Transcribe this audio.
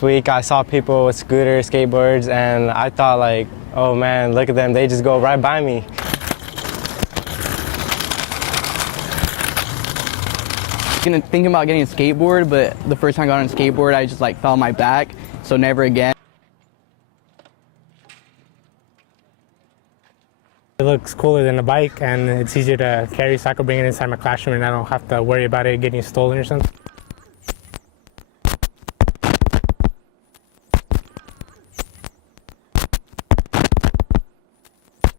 Last week I saw people with scooters, skateboards, and I thought like, oh man, look at them, they just go right by me. Thinking about getting a skateboard, but the first time I got on a skateboard, I just like fell on my back, so never again. It looks cooler than a bike, and it's easier to carry, so I could bring it inside my classroom and I don't have to worry about it getting stolen or something.